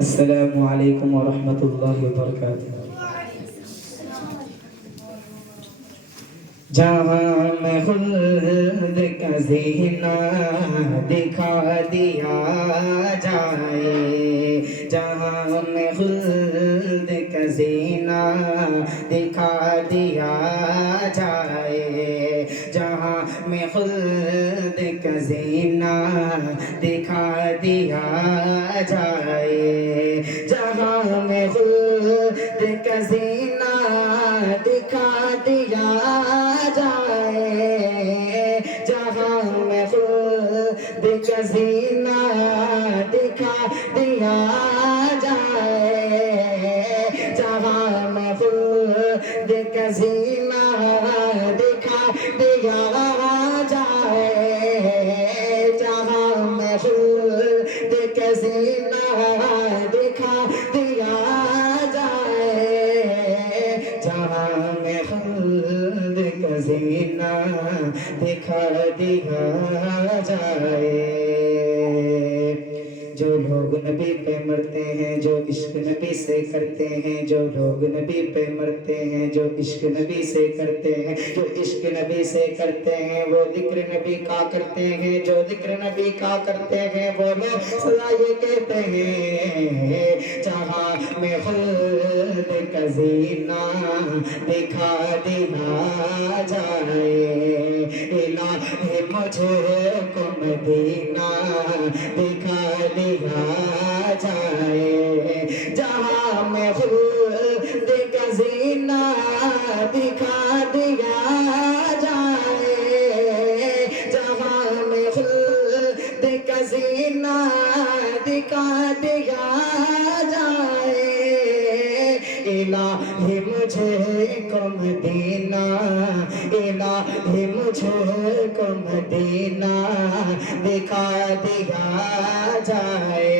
السلام علیکم ورحمۃ اللہ وبرکاتہ۔ جہاں میں خلد کا زینہ دکھا دیا جائے، جہاں میں خلد کا زینہ دکھا دیا جائے، جہاں میں خلد کا زینہ دکھا دیا جائے، جہاں میں خلد کا زینہ دکھا دیا جائے، جہاں میں خلد کا زینہ دکھا دیا جائے، جہاں میں خلد کا زینہ دکھا دیا جائے، جہاں میں خلد کا زینہ دکھا دیا جائے، جہاں میں خلد کا زینہ دکھا دیا جائے۔ جو لوگ نبی پہ مرتے ہیں، جو عشق نبی سے کرتے ہیں، جو لوگ نبی پہ مرتے ہیں، جو عشق نبی سے کرتے ہیں، جو عشق نبی سے کرتے ہیں، وہ ذکر نبی کا کرتے ہیں، جو ذکر نبی کا کرتے ہیں، وہ لوگ سدا یہ کہتے ہیں، جہاں میں خلد کا زینہ دکھا دیا جائے، الہی مجھے کو مدینہ دکھا دیا جائے، جہاں میں خلد کا زینہ دکھا دیا جائے، جہاں میں خلد کا زینہ دکھا دیا جائے، الہی مجھے کو مدینہ، الہی مجھے کو مدینہ دکھا دیا جائے،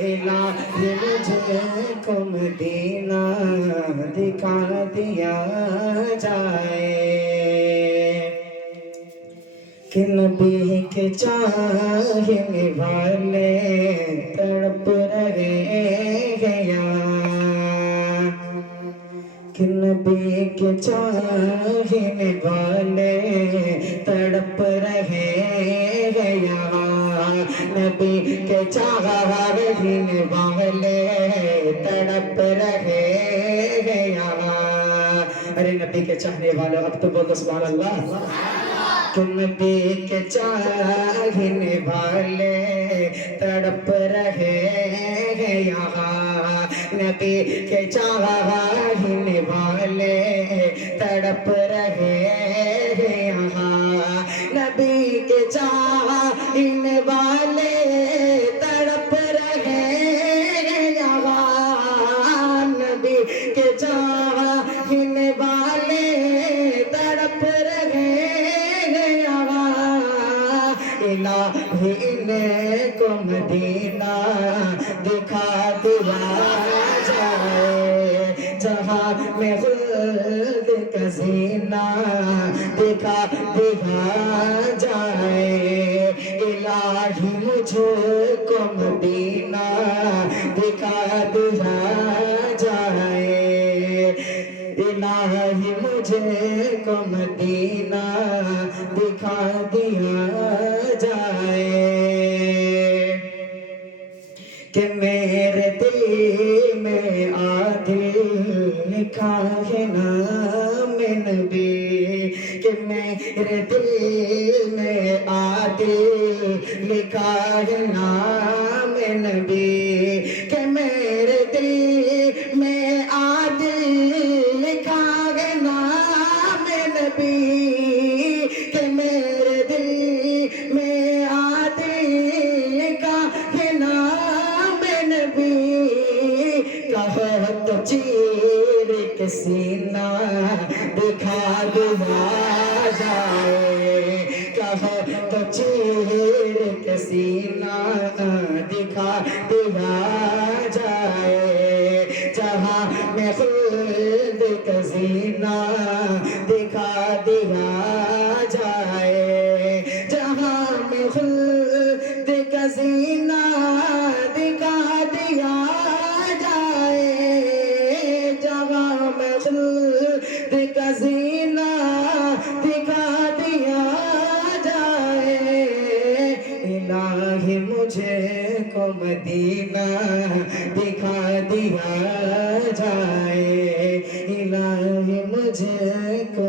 الہی مجھے کو مدینہ دکھا دیا جائے، کہ نبی کے چاہنے والے تڑپ رہے ہیں یہاں، کہ نبی کے چاہنے والے تڑپ رہے ہیں یہاں، نبی کے چاہنے والے تڑپ رہے ہیں یہاں۔ ارے نبی کے چاہنے والوں اب تو بولو سبحان اللہ، کہ نبی کے چاہنے والے تڑپ رہے ہیں یہاں، نبی کے چاہنے والے تڑپ رہے ہیں یہاں، نبی کے چاہنے والے تڑپ رہے ہیں یہاں، نبی کے چاہنے والے تڑپ رہے ہیں یہاں، الہی نے کو مدینہ دکھا دیا جائے، جہاں میں خلد کا زینہ دکھا دیا جائے، الہی مجھے کو مدینہ دکھا دیا جائے، الہی مجھے کو مدینہ دکھا دیا جائے، کہ میرے دل میں عادل لکھا ہے نام نبی، کہ میرے دل میں عادل لکھا ہے نام نبی، کہ میرے دل میں عادل لکھا ہے نام نبی، کہ میرے دل میں عادل لکھا ہے نام نبی، کہو تو چیر کے سینہ دکھا دیا جائے، کہو تو چیر کے سینہ دکھا دیا جائے، جہاں میں خلد کا زینہ دکھا دیا جائے، جہاں میں خلد کا زینہ دکھا دیا دیا جائے جہاں میں خلد کا زینہ دکھا دیا جائے الہی مجھے کو مدینہ دکھا دیا جائے الہی مجھے کو